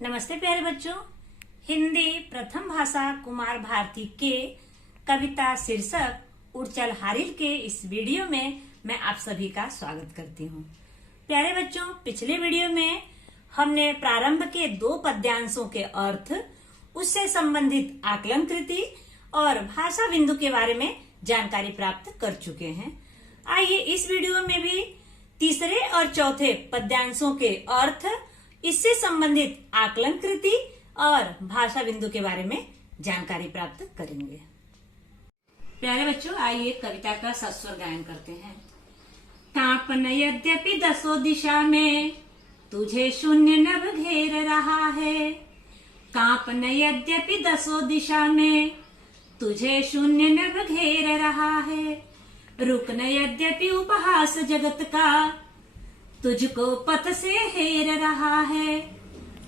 नमस्ते प्यारे बच्चों। हिंदी प्रथम भाषा कुमार भारती के कविता शीर्षक उड़चल हारिल के इस वीडियो में मैं आप सभी का स्वागत करती हूँ। प्यारे बच्चों, पिछले वीडियो में हमने प्रारंभ के 2 पद्यांशों के अर्थ, उससे संबंधित आकलन कृति और भाषा बिंदु के बारे में जानकारी प्राप्त कर चुके हैं। आइए इस वीडियो में भी तीसरे और चौथे पद्यांशों के अर्थ, इससे संबंधित आकलन कृति और भाषा बिंदु के बारे में जानकारी प्राप्त करेंगे। प्यारे बच्चों, आइए कविता का सस्वर गायन करते हैं। कांपन यद्यपि दसों दिशा में, तुझे शून्य नभ घेर रहा है। कांपन यद्यपि दसों दिशा में, तुझे शून्य नभ घेर रहा है। रुकन यद्यपि उपहास जगत का, तुझको पथ से हेर रहा है।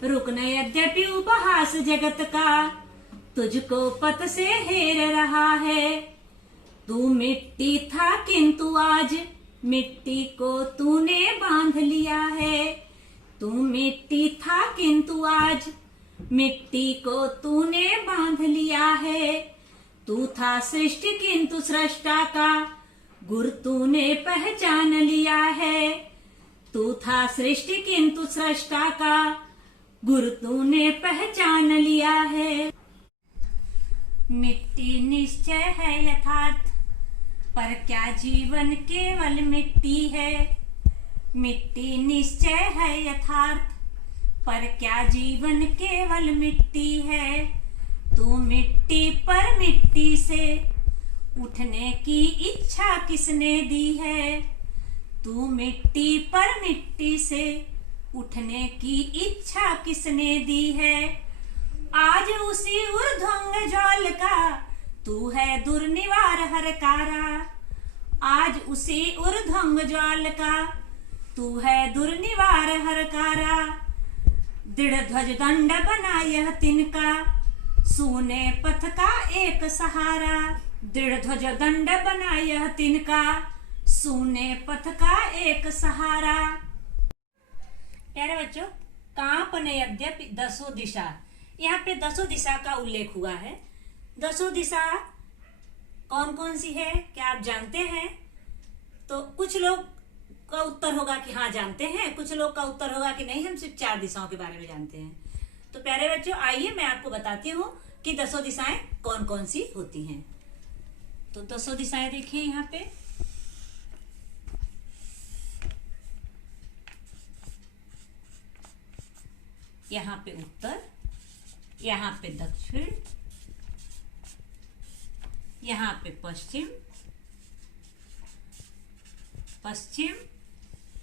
रुकन यद्यपि उपहास जगत का, तुझको पथ से हेर रहा है। तू मिट्टी था किंतु आज मिट्टी को तूने बांध लिया है। तू मिट्टी था किंतु आज मिट्टी को तूने बांध लिया है। तू था सृष्टि किंतु सृष्टा का गुर तूने पहचान लिया है। तू था सृष्टि किंतु सृष्टा का गुर तूने पहचान लिया है। मिट्टी निश्चय है यथार्थ, पर क्या जीवन केवल मिट्टी है। मिट्टी निश्चय है यथार्थ, पर क्या जीवन केवल मिट्टी है। तू मिट्टी पर मिट्टी से उठने की इच्छा किसने दी है। तू मिट्टी पर मिट्टी से उठने की इच्छा किसने दी है। आज उसी ऊर्ध्वंग ज्वाल का तू है दुर्निवार हरकारा। आज उसी ऊर्ध्वंग ज्वाल का तू है दुर्निवार हरकारा। दृढ़ ध्वज दंड बना यह तिनका, सूने पथ का एक सहारा। दृढ़ ध्वज दंड बना यह तिनका, सूने पथ का एक सहारा। प्यारे बच्चों, कांपन यद्यपि दसों दिशा, यहाँ पे दसों दिशा का उल्लेख हुआ है। दसों दिशा कौन कौन सी है, क्या आप जानते हैं? तो कुछ लोग का उत्तर होगा कि हाँ जानते हैं, कुछ लोग का उत्तर होगा कि नहीं, हम सिर्फ 4 दिशाओं के बारे में जानते हैं। तो प्यारे बच्चों, आइए मैं आपको बताती हूँ कि दसों दिशाएं कौन कौन सी होती हैं। तो दसों दिशाएं देखिए यहाँ पे। यहाँ पे उत्तर, यहाँ पे दक्षिण, यहाँ पे पश्चिम,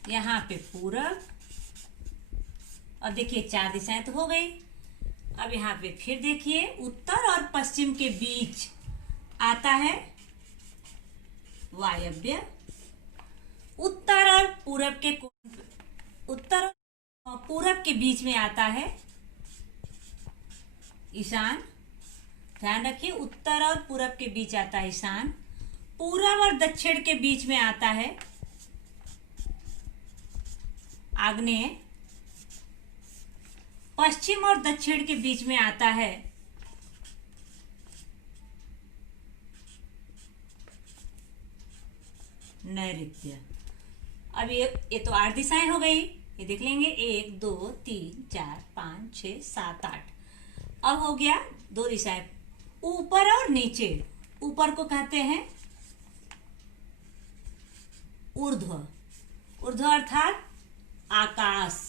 यहाँ पे पूरब। अब देखिए 4 दिशाएं तो हो गई। अब यहाँ पे फिर देखिए, उत्तर और पश्चिम के बीच आता है वायव्य। उत्तर और पूरब के बीच में आता है ईशान। ध्यान रखिए, उत्तर और पूरब के बीच आता है ईशान। पूरब और दक्षिण के बीच में आता है आग्नेय। पश्चिम और दक्षिण के बीच में आता है नैऋत्य। अब ये तो 8 दिशाएं हो गई, ये देख लेंगे। 1 2 3 4 5 6 7 8। अब हो गया 2 दिशाएं, ऊपर और नीचे। ऊपर को कहते हैं ऊर्ध्व। ऊर्ध्व अर्थात आकाश।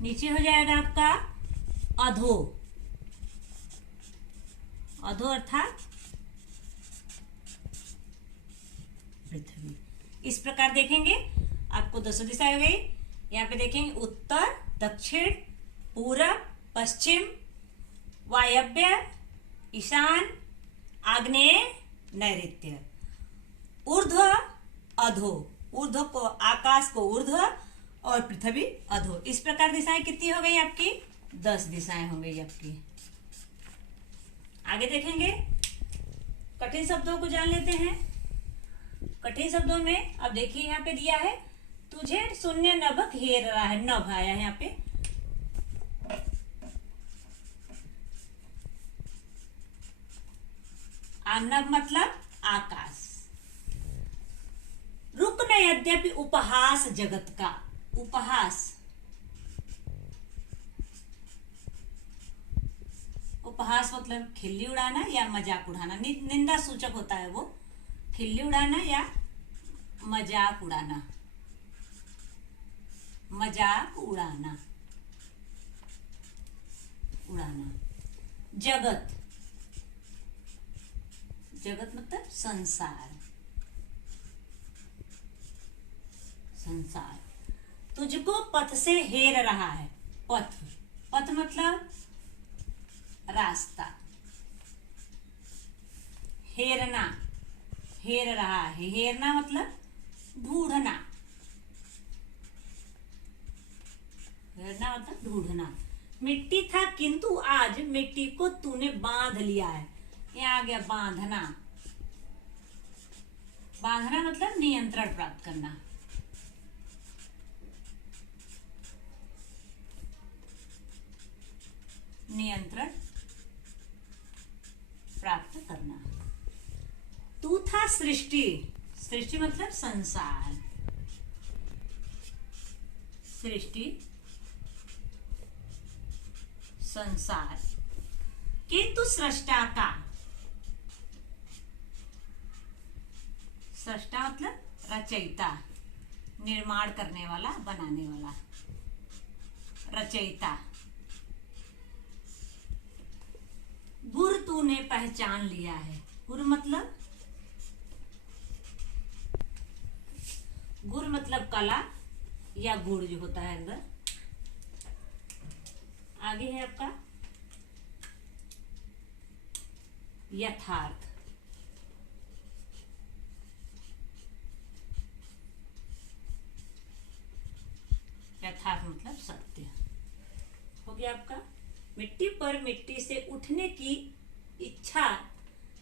नीचे हो जाएगा आपका अधो। अधो अर्थात पृथ्वी। इस प्रकार देखेंगे, आपको 200 दिशाएं हो गई। यहाँ पे देखेंगे उत्तर, दक्षिण, पूरब, पश्चिम, वायव्य, ईशान, आग्नेय, नैऋत्य। ऊर्ध्व, अधो। ऊर्ध्व को, आकाश को ऊर्ध्व और पृथ्वी अधो। इस प्रकार दिशाएं कितनी हो गई आपकी? 10 दिशाएं हो गई आपकी। आगे देखेंगे, कठिन शब्दों को जान लेते हैं। कठिन शब्दों में अब देखिए यहाँ पे दिया है तुझे शून्य नभ घेर रहा है, नभ आया है यहाँ पे। नभ मतलब आकाश। रुक न यद्यपि उपहास जगत का, उपहास, उपहास मतलब खिल्ली उड़ाना या मजाक उड़ाना, निंदा सूचक होता है वो, खिल्ली उड़ाना या मजाक उड़ाना, मजाक उड़ाना, उड़ाना। जगत, जगत मतलब संसार, संसार। तुझको पथ से हेर रहा है, पथ, पथ मतलब रास्ता, हेरना, हेर रहा है, हेरना मतलब ढूंढना, हेरना मतलब ढूंढना। मिट्टी था किंतु आज मिट्टी को तूने बांध लिया है, यहाँ आ गया बांधना, बांधना मतलब नियंत्रण प्राप्त करना, नियंत्रण प्राप्त करना। तू था सृष्टि, सृष्टि मतलब संसार, सृष्टि संसार, किंतु सृष्टा का, सृष्टा मतलब रचयिता, निर्माण करने वाला, बनाने वाला, रचयिता। गुर तूने पहचान लिया है, गुर मतलब, गुर मतलब कला या गुड़ जो होता है अंदर। आगे है आपका यथार्थ, यथार्थ मतलब सत्य। हो गया आपका। मिट्टी पर मिट्टी से उठने की इच्छा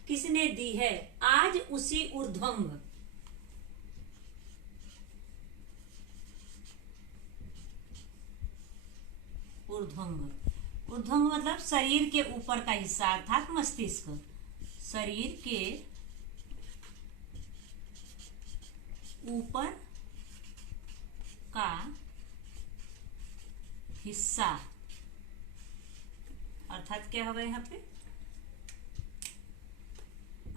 किसने दी है, आज उसी ऊर्ध्वंग, ऊर्ध्वंग, ऊर्ध्वंग मतलब शरीर के ऊपर का हिस्सा अर्थात मस्तिष्क, शरीर के ऊपर का हिस्सा अर्थात क्या होगा यहाँ पे,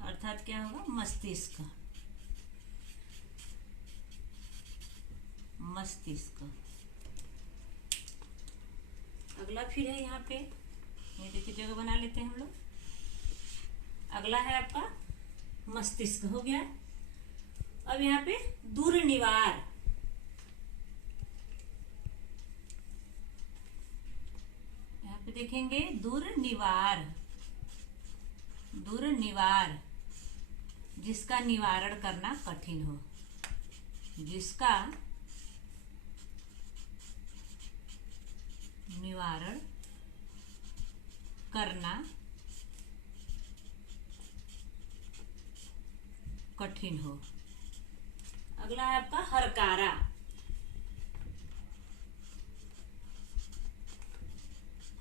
अर्थात क्या होगा, मस्तिष्क, मस्तिष्क। अगला फिर है यहाँ पे, ये देखिए जगह बना लेते हैं हम लोग। अगला है आपका मस्तिष्क, हो गया। अब यहाँ पे दुर्निवार, यहाँ पे देखेंगे दुर्निवार, दुर्निवार जिसका निवारण करना कठिन हो, जिसका निवारण करना कठिन हो। अगला है आपका हरकारा,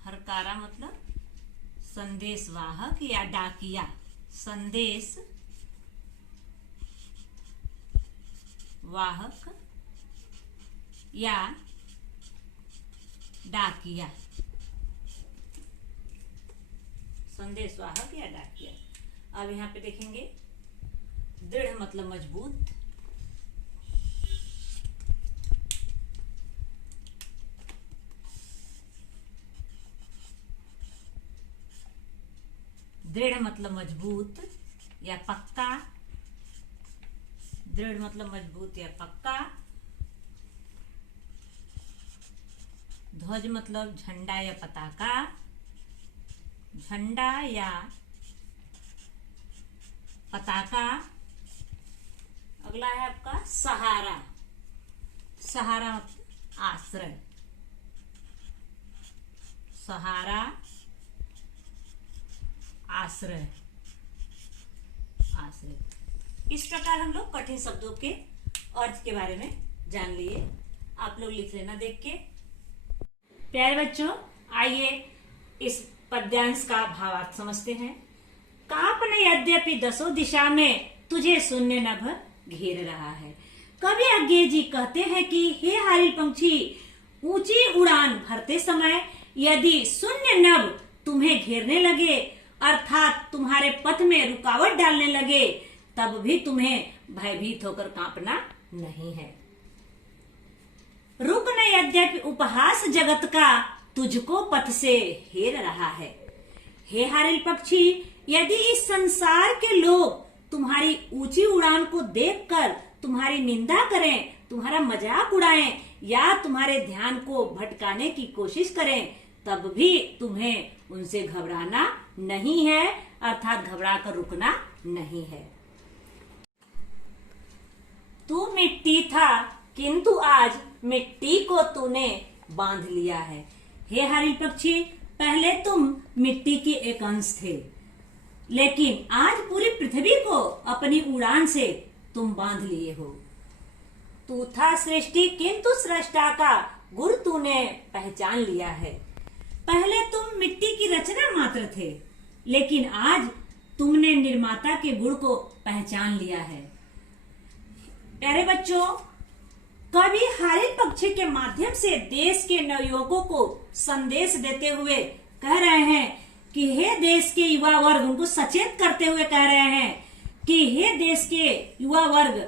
हरकारा मतलब संदेश वाहक या डाकिया, संदेश वाहक या डाकिया, संदेश वाहक या डाकिया। अब यहाँ पे देखेंगे दृढ़ मतलब मजबूत, दृढ़ मतलब मजबूत या पक्का, दृढ़ मतलब मजबूत या पक्का। ध्वज मतलब झंडा या पताका, झंडा या पताका। अगला है आपका सहारा, सहारा मतलब आश्रय, सहारा आश्रय, आश्रय। इस प्रकार हम लोग कठिन शब्दों के अर्थ के बारे में जान लिए। आप लोग लिख लेना देख के। प्यारे बच्चों, आइए इस पद्यांश का भावार्थ समझते हैं। कांपन यद्यपि दसों दिशा में तुझे शून्य नभ घेर रहा है। कवि अज्ञे जी कहते हैं कि हे हारिल पंछी, ऊंची उड़ान भरते समय यदि शून्य नभ तुम्हें घेरने लगे, अर्थात तुम्हारे पथ में रुकावट डालने लगे, तब भी तुम्हें भयभीत होकर कांपना नहीं है। रुक न यद्यपि उपहास जगत का तुझको पथ से हेर रहा है। हे हारिल पक्षी, यदि इस संसार के लोग तुम्हारी ऊंची उड़ान को देखकर तुम्हारी निंदा करें, तुम्हारा मजाक उड़ाएं या तुम्हारे ध्यान को भटकाने की कोशिश करें, तब भी तुम्हें उनसे घबराना नहीं है, अर्थात घबरा कर रुकना नहीं है। तू मिट्टी था किंतु आज मिट्टी को तूने बांध लिया है। हे हारिल पक्षी, पहले तुम मिट्टी के एक अंश थे, लेकिन आज पूरी पृथ्वी को अपनी उड़ान से तुम बांध लिए हो। तू था सृष्टि किंतु सृष्टा का गुर तूने पहचान लिया है। पहले तुम मिट्टी की रचना मात्र थे, लेकिन आज तुमने निर्माता के गुण को पहचान लिया है। प्यारे बच्चों, कवि हारिल पक्षी के माध्यम से देश के नवयुवकों को संदेश देते हुए कह रहे हैं कि हे देश के युवा वर्ग, उनको सचेत करते हुए कह रहे हैं कि हे देश के युवा वर्ग,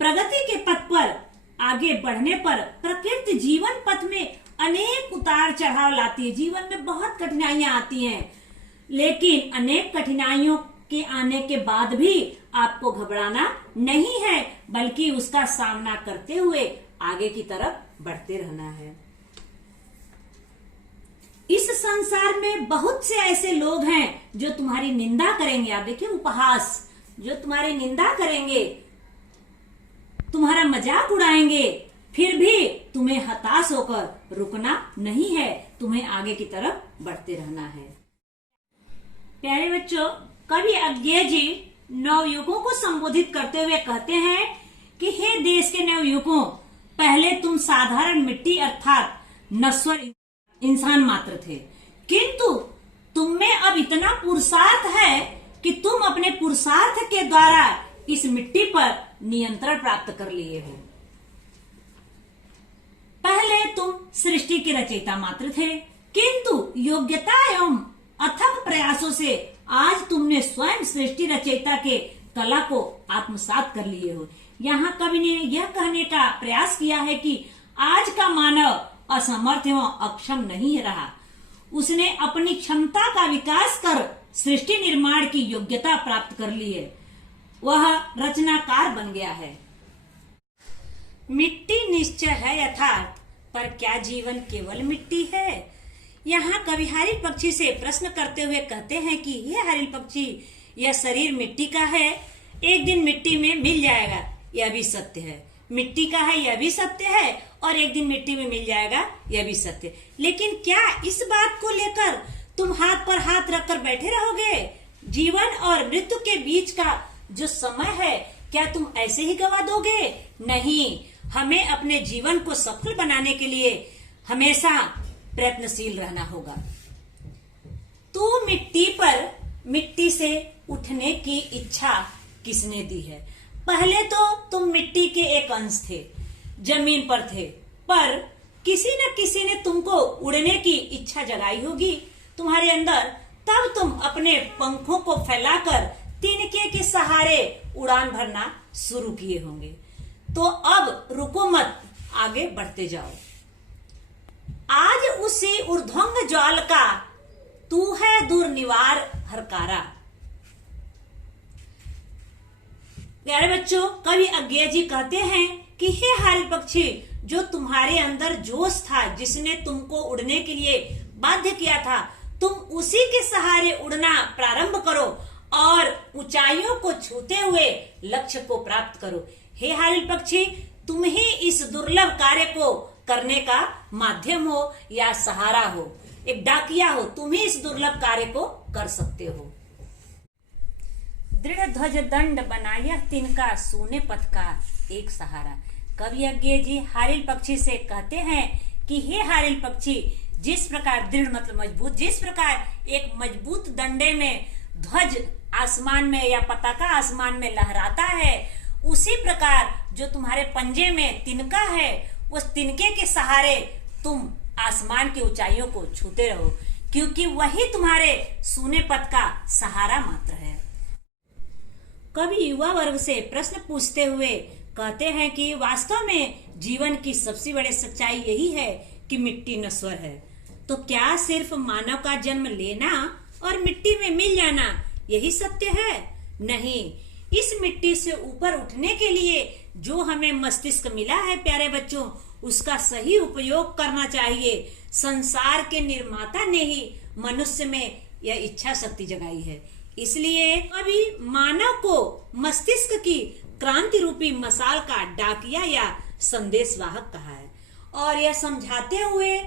प्रगति के पथ पर आगे बढ़ने पर प्रकृति जीवन पथ में अनेक उतार चढ़ाव लाती है। जीवन में बहुत कठिनाइयां आती हैं, लेकिन अनेक कठिनाइयों के आने के बाद भी आपको घबराना नहीं है, बल्कि उसका सामना करते हुए आगे की तरफ बढ़ते रहना है। इस संसार में बहुत से ऐसे लोग हैं जो तुम्हारी निंदा करेंगे। आप देखिए, उपहास, जो तुम्हारी निंदा करेंगे, तुम्हारा मजाक उड़ाएंगे, फिर भी तुम्हें हताश होकर रुकना नहीं है, तुम्हें आगे की तरफ बढ़ते रहना है। प्यारे बच्चों, कवि अज्ञे जी नवयुवकों को संबोधित करते हुए कहते हैं कि हे देश के नवयुवकों, पहले तुम साधारण मिट्टी अर्थात नश्वर इंसान मात्र थे, किंतु तुम में अब इतना पुरुषार्थ है कि तुम अपने पुरुषार्थ के द्वारा इस मिट्टी पर नियंत्रण प्राप्त कर लिए हो। पहले तुम सृष्टि के रचयिता मात्र थे, किंतु योग्यता एवं अथक प्रयासों से आज तुमने स्वयं सृष्टि रचयिता के कला को आत्मसात कर लिए हो। यहाँ कवि ने यह कहने का प्रयास किया है कि आज का मानव असमर्थ एवं अक्षम नहीं रहा, उसने अपनी क्षमता का विकास कर सृष्टि निर्माण की योग्यता प्राप्त कर ली है, वह रचनाकार बन गया है। मिट्टी निश्चय है यथार्थ, पर क्या जीवन केवल मिट्टी है? यहाँ कवि हारिल पक्षी से प्रश्न करते हुए कहते हैं कि यह हारिल पक्षी, यह शरीर मिट्टी का है, एक दिन मिट्टी में मिल जाएगा, यह भी सत्य है। मिट्टी का है, यह भी सत्य है, और एक दिन मिट्टी में मिल जाएगा, यह भी सत्य। लेकिन क्या इस बात को लेकर तुम हाथ पर हाथ रखकर बैठे रहोगे? जीवन और मृत्यु के बीच का जो समय है, क्या तुम ऐसे ही गवा दोगे? नहीं, हमें अपने जीवन को सफल बनाने के लिए हमेशा प्रयत्नशील रहना होगा। तू मिट्टी पर मिट्टी से उठने की इच्छा किसने दी है? पहले तो तुम मिट्टी के एक अंश थे, जमीन पर थे, पर किसी न किसी ने तुमको उड़ने की इच्छा जगाई होगी तुम्हारे अंदर, तब तुम अपने पंखों को फैलाकर तिनके के सहारे उड़ान भरना शुरू किए होंगे। तो अब रुको मत, आगे बढ़ते जाओ। आज उसी ऊर्ध्वंग ज्वाल का तू है दूर निवार हरकारा। प्यारे बच्चों, कवि अज्ञे जी कहते हैं कि हे हारिल पक्षी, जो तुम्हारे अंदर जोश था, जिसने तुमको उड़ने के लिए बाध्य किया था, तुम उसी के सहारे उड़ना प्रारंभ करो और ऊंचाइयों को छूते हुए लक्ष्य को प्राप्त करो। हे हारिल पक्षी, तुम ही इस दुर्लभ कार्य को करने का माध्यम हो या सहारा हो, एक डाकिया हो, तुम ही इस दुर्लभ कार्य को कर सकते हो। दृढ़ ध्वज दंड बनाया तिनका, सोने पथ का एक सहारा। कवि यज्ञ जी हारिल पक्षी से कहते हैं कि हे हारिल पक्षी, जिस प्रकार दृढ़ मतलब मजबूत, जिस प्रकार एक मजबूत डंडे में ध्वज आसमान में या पताका आसमान में लहराता है, उसी प्रकार जो तुम्हारे पंजे में तिनका है, उस तिनके के सहारे तुम आसमान की ऊंचाइयों को छूते रहो, क्योंकि वही तुम्हारे सूने पथ का सहारा मात्र है। कवि युवा वर्ग से प्रश्न पूछते हुए कहते हैं कि वास्तव में जीवन की सबसे बड़ी सच्चाई यही है कि मिट्टी नश्वर है। तो क्या सिर्फ मानव का जन्म लेना और मिट्टी में मिल जाना यही सत्य है? नहीं, इस मिट्टी से ऊपर उठने के लिए जो हमें मस्तिष्क मिला है प्यारे बच्चों, उसका सही उपयोग करना चाहिए। संसार के निर्माता ने ही मनुष्य में यह इच्छा शक्ति जगाई है, इसलिए अभी मानव को मस्तिष्क की क्रांति रूपी मसाल का डाकिया या संदेशवाहक कहा है। और यह समझाते हुए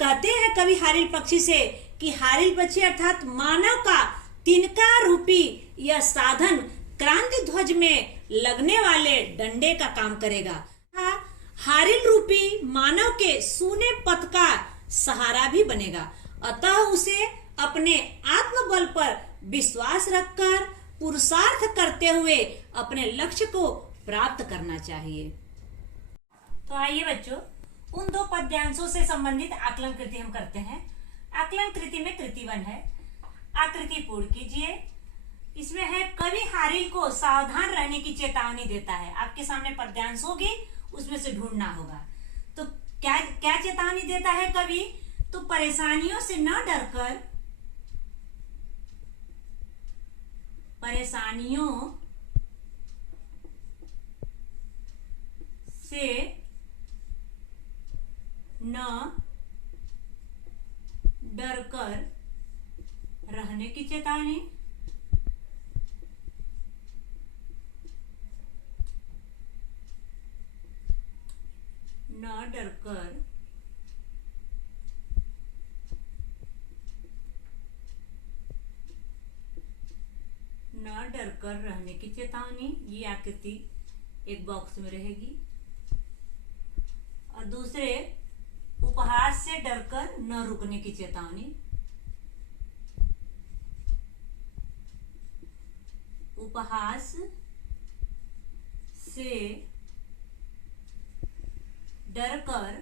कहते हैं कवि हारिल पक्षी से कि हारिल पक्षी अर्थात मानव का तिनका रूपी यह साधन क्रांति ध्वज में लगने वाले डंडे का काम करेगा। हारिल रूपी मानव के सूने पथ का सहारा भी बनेगा। अतः उसे अपने आत्मबल पर विश्वास रखकर पुरुषार्थ करते हुए अपने लक्ष्य को प्राप्त करना चाहिए। तो आइए बच्चों, उन दो पद्यांशों से संबंधित आकलन कृति हम करते हैं। आकलन कृति में कृति 1 है, आकृति पूर्ण कीजिए। इसमें है कवि हारिल को सावधान रहने की चेतावनी देता है। आपके सामने पद्यांश होगी, उसमें से ढूंढना होगा। तो क्या क्या चेतावनी देता है कवि? तो परेशानियों से न डरकर, परेशानियों से न डरकर रहने की चेतावनी, न डरकर रहने की चेतावनी। ये आकृति एक बॉक्स में रहेगी। और दूसरे, उपहास से डरकर न रुकने की चेतावनी। उपहास से डरकर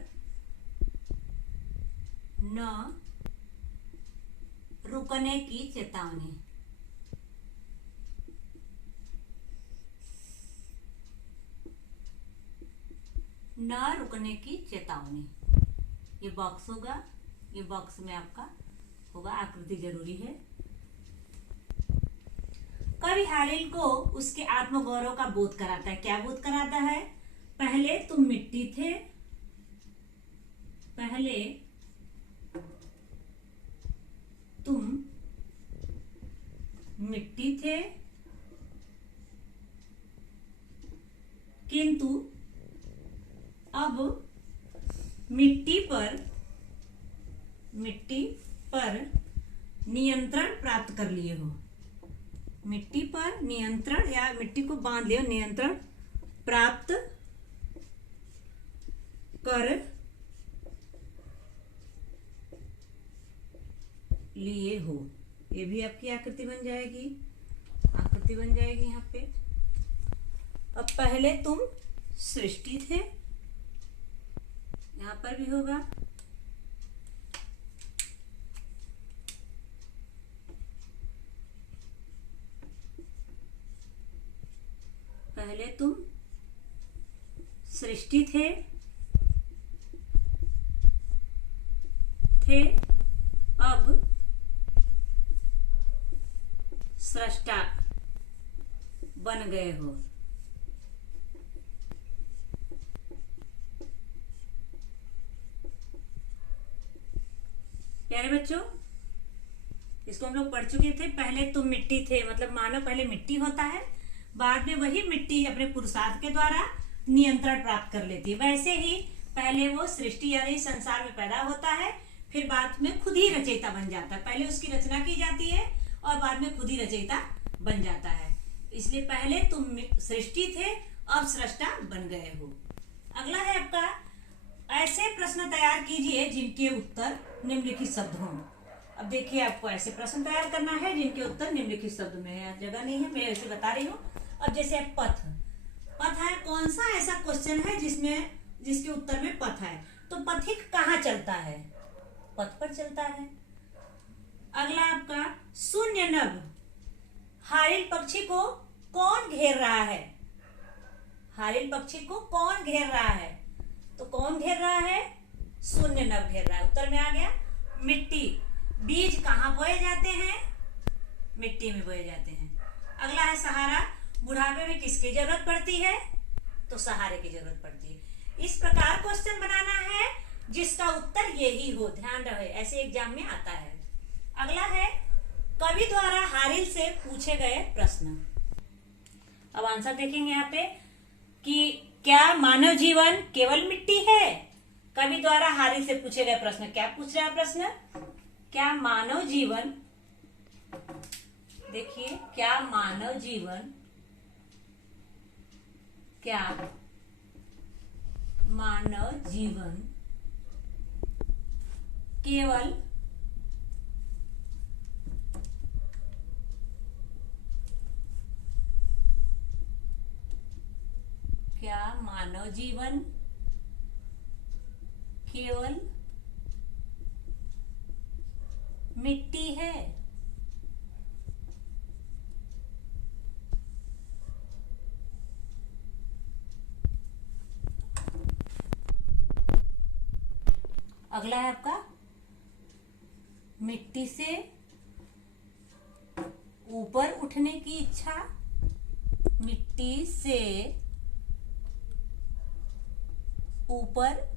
न रुकने की चेतावनी। न रुकने की चेतावनी, ये बॉक्स होगा। ये बॉक्स में आपका होगा, आकृति जरूरी है। कवि हारिल को उसके आत्मगौरव का बोध कराता है। क्या बोध कराता है? पहले तुम मिट्टी थे, पहले तुम मिट्टी थे, किंतु अब मिट्टी पर नियंत्रण प्राप्त कर लिए हो। मिट्टी पर नियंत्रण या मिट्टी को बांध लियो, नियंत्रण प्राप्त कर लिए हो। ये भी आपकी आकृति बन जाएगी, आकृति बन जाएगी यहाँ पे। अब पहले तुम सृष्टि थे, यहाँ पर भी होगा। पहले तुम सृष्टि थे, अब सृष्टा बन गए हो। प्यारे बच्चों, इसको हम लोग पढ़ चुके थे। पहले तुम मिट्टी थे, मतलब मानव पहले मिट्टी होता है, बाद में वही मिट्टी अपने पुरुषार्थ के द्वारा नियंत्रण प्राप्त कर लेती है। वैसे ही पहले वो सृष्टि यानी संसार में पैदा होता है, फिर बाद में खुद ही रचयिता बन जाता है। पहले उसकी रचना की जाती है और बाद में खुद ही रचयिता बन जाता है। इसलिए पहले तुम सृष्टि थे, अब सृष्टा बन गए हो। अगला है आपका, ऐसे प्रश्न तैयार कीजिए जिनके उत्तर निम्नलिखित शब्द हों। अब देखिए, आपको ऐसे प्रश्न तैयार करना है जिनके उत्तर निम्नलिखित शब्द में है। जगह नहीं है, मैं ऐसे बता रही हूँ। अब जैसे पथ, पथ है, कौन सा ऐसा क्वेश्चन है जिसके उत्तर में पथ है? तो पथिक कहाँ चलता है? पथ पर चलता है। अगला आपका, शून्य नभ, हारिल पक्षी को कौन घेर रहा है? हारिल पक्षी को कौन घेर रहा है? तो कौन घेर रहा है? शून्य नभ घेर रहा है। उत्तर में आ गया। मिट्टी, बीज कहाँ बोए जाते हैं? मिट्टी में बोए जाते हैं। अगला है सहारा, बुढ़ापे में किसकी जरूरत पड़ती है? तो सहारे की जरूरत पड़ती है। इस प्रकार क्वेश्चन बनाना है जिसका उत्तर यही हो। ध्यान रहे, ऐसे एग्जाम में आता है। अगला है, कवि द्वारा हारिल से पूछे गए प्रश्न। अब आंसर देखेंगे यहाँ पे कि क्या मानव जीवन केवल मिट्टी है? कवि द्वारा हारिल से पूछे गए प्रश्न। क्या पूछ रहा है प्रश्न? क्या मानव जीवन, देखिए, क्या मानव जीवन, क्या मानव जीवन केवल मिट्टी है? अगला है आपका, मिट्टी से ऊपर उठने की इच्छा, मिट्टी से ऊपर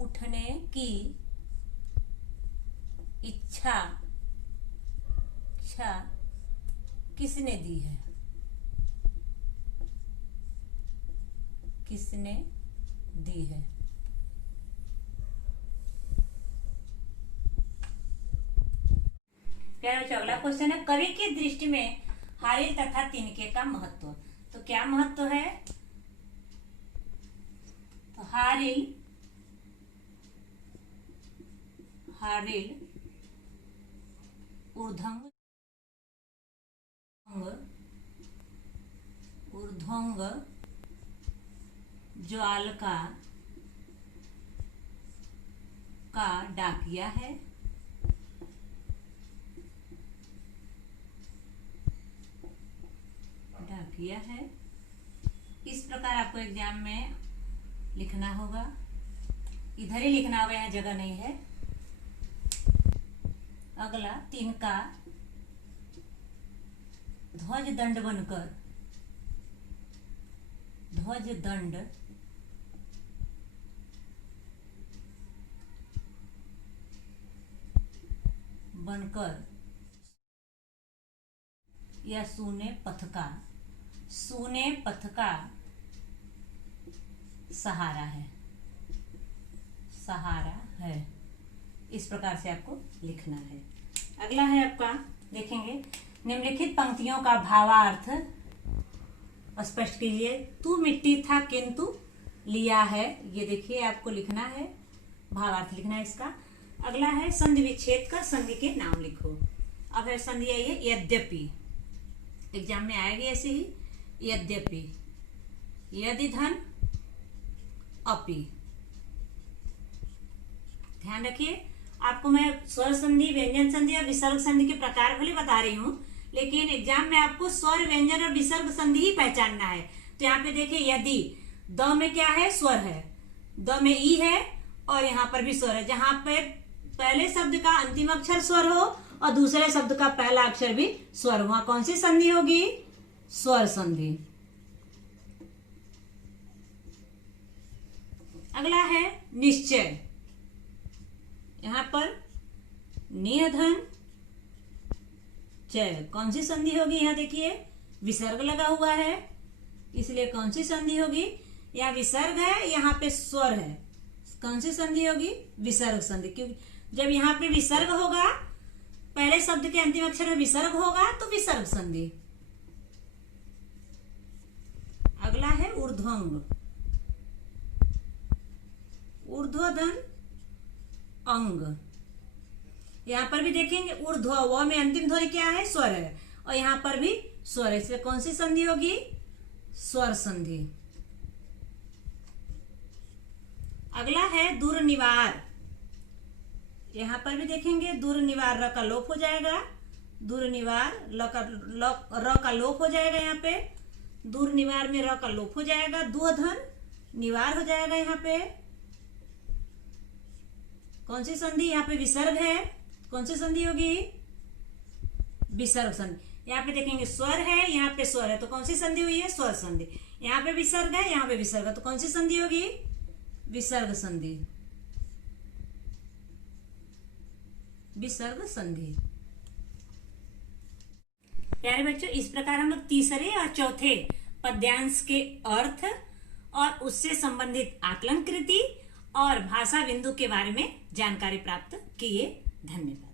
उठने की इच्छा किसने दी है? किसने दी है? प्यारे बच्चों, अगला क्वेश्चन है, कवि की दृष्टि में हारिल तथा तिनके का महत्व। तो क्या महत्व है? तो हारिल ऊर्ध्वंग ज्वालका का डाकिया है। इस प्रकार आपको एग्जाम में लिखना होगा। इधर ही लिखना होगा, यहाँ जगह नहीं है। अगला, तिनका ध्वज दंड बनकर या सूने पथ का सहारा है। इस प्रकार से आपको लिखना है। अगला है आपका, देखेंगे, निम्नलिखित पंक्तियों का भावार्थ स्पष्ट कीजिए। तू मिट्टी था किंतु लिया है, ये देखिए आपको लिखना है, भावार्थ लिखना है इसका। अगला है, संधि विच्छेद का संधि के नाम लिखो। अब है संधि आई है यद्यपि, एग्जाम में आएगी ऐसे ही, यद्यपि, यदि धन, अपि। ध्यान रखिए, आपको मैं स्वर संधि, व्यंजन संधि और विसर्ग संधि के प्रकार भले बता रही हूँ, लेकिन एग्जाम में आपको स्वर, व्यंजन और विसर्ग संधि ही पहचानना है। तो यहाँ पे देखिए, यदि, द में क्या है? स्वर है, द में ई है और यहाँ पर भी स्वर है। जहां पे पहले शब्द का अंतिम अक्षर स्वर हो और दूसरे शब्द का पहला अक्षर भी स्वर, वहां कौन सी संधि होगी? स्वर संधि। अगला है निश्चय। यहां पर नियधन चय, कौन सी संधि होगी? यहाँ देखिए विसर्ग लगा हुआ है, इसलिए कौन सी संधि होगी? यहाँ विसर्ग है, यहाँ पे स्वर है, कौन सी संधि होगी? विसर्ग संधि। क्योंकि जब यहाँ पे विसर्ग होगा, पहले शब्द के अंतिम अक्षर में विसर्ग होगा तो विसर्ग संधि। अगला है ऊर्ध्वंग, ऊर्ध्वधन अंग। यहां पर भी देखेंगे ऊर्ध्व, व में अंतिम ध्वनि क्या है, स्वर है, और यहां पर भी स्वर है, इसलिए कौन सी संधि होगी, स्वर संधि। अगला है दूरनिवार, यहां पर भी देखेंगे दूरनिवार, र का लोप हो जाएगा, दूरनिवार र का लोप हो जाएगा, यहाँ पे दूरनिवार में र का लोप हो जाएगा, दुअधन निवार हो जाएगा। यहाँ पे कौन सी संधि, यहाँ पे विसर्ग है, कौन सी संधि होगी, विसर्ग संधि। यहाँ पे देखेंगे स्वर है, यहाँ पे स्वर है, तो कौन सी संधि हुई है, स्वर संधि। यहाँ पे विसर्ग है, यहाँ पे विसर्ग है, तो कौन सी संधि होगी, विसर्ग संधि, विसर्ग संधि। प्यारे बच्चों, इस प्रकार हम लोग तीसरे और चौथे पद्यांश के अर्थ और उससे संबंधित आकलन कृति और भाषा बिंदु के बारे में जानकारी प्राप्त किए। धन्यवाद।